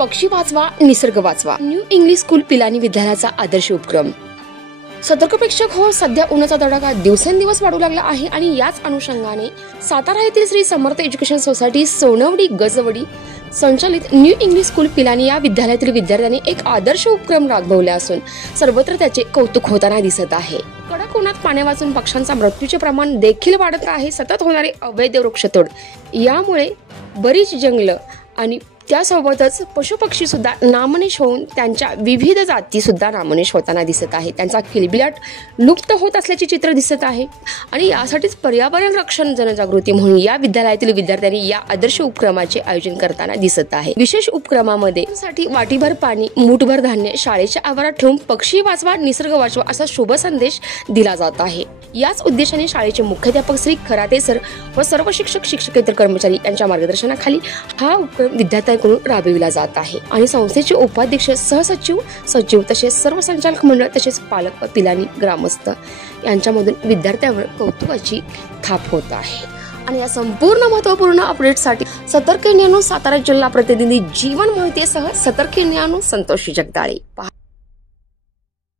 पक्षी वाचवा निसर्ग वाचवा न्यू इंग्लिश स्कूल पिलानी विद्यालयाचा आदर्श उपक्रम। सतर्क प्रेक्षक हो, सध्या उन्हाचा तडाखा दिवसेंदिवस वाढू लागला आहे आणि याच अनुषंगाने सातारा येथील श्री समर्थ एज्युकेशन सोसायटी सोनवडी गजवडी संचालित न्यू इंग्लिश स्कूल पिलानी या विद्यालयातील विद्यार्थ्यांनी एक आदर्श उपक्रम राबवला असून सर्वत्र त्याचे कौतुक होताना दिसत आहे। कडक उन्हात पाणी वाचून पक्ष्यांचा मृत्यूचे प्रमाण देखील वाढत आहे। सतत होणारे अवैध वृक्षतोड यामुळे बरीच जंगल आणि त्यासोबतच पशुपक्षी सुद्धा नामोनिश होऊन त्यांच्या विविध जाती सुद्धा नामोनिश होताना दिसत आहे। त्यांचा किलबिलाट लुप्त होत असल्याचे चित्र दिसत आहे आणि यासाठीच पर्यावरण रक्षण जनजागृती म्हणून या विद्यालयातील विद्यार्थ्यांनी या आदर्श उपक्रमाचे आयोजन करताना दिसत आहे। विशेष उपक्रमामध्ये साठी वाटीभर पाणी मूठभर धान्य शाळेच्या आवारात ठेवून पक्षी वाचवा निसर्ग वाचवा असा शुभ संदेश दिला जात आहे। याच उद्देशाने शाळेचे मुख्याध्यापक श्री खराते सर व सर्व शिक्षक शिक्षकेतर कर्मचारी यांच्या मार्गदर्शनाखाली हा उपक्रम विद्यार्थ्यांकडून राबविला जात आहे आणि संस्थेचे उपाध्यक्ष सहसचिव सचिव तसेच सर्व संचालक मंडळ तसेच पालक व पिलानी ग्रामस्थ यांच्यामधून विद्यार्थ्यांवर कौतुकाची थाप होत आहे। आणि या संपूर्ण महत्त्वपूर्ण अपडेटसाठी सतर्क न्यूज सातारा जिल्हा प्रतिनिधी जीवन मोहितेसह सतर्क न्यूज संतोष जगदाळे।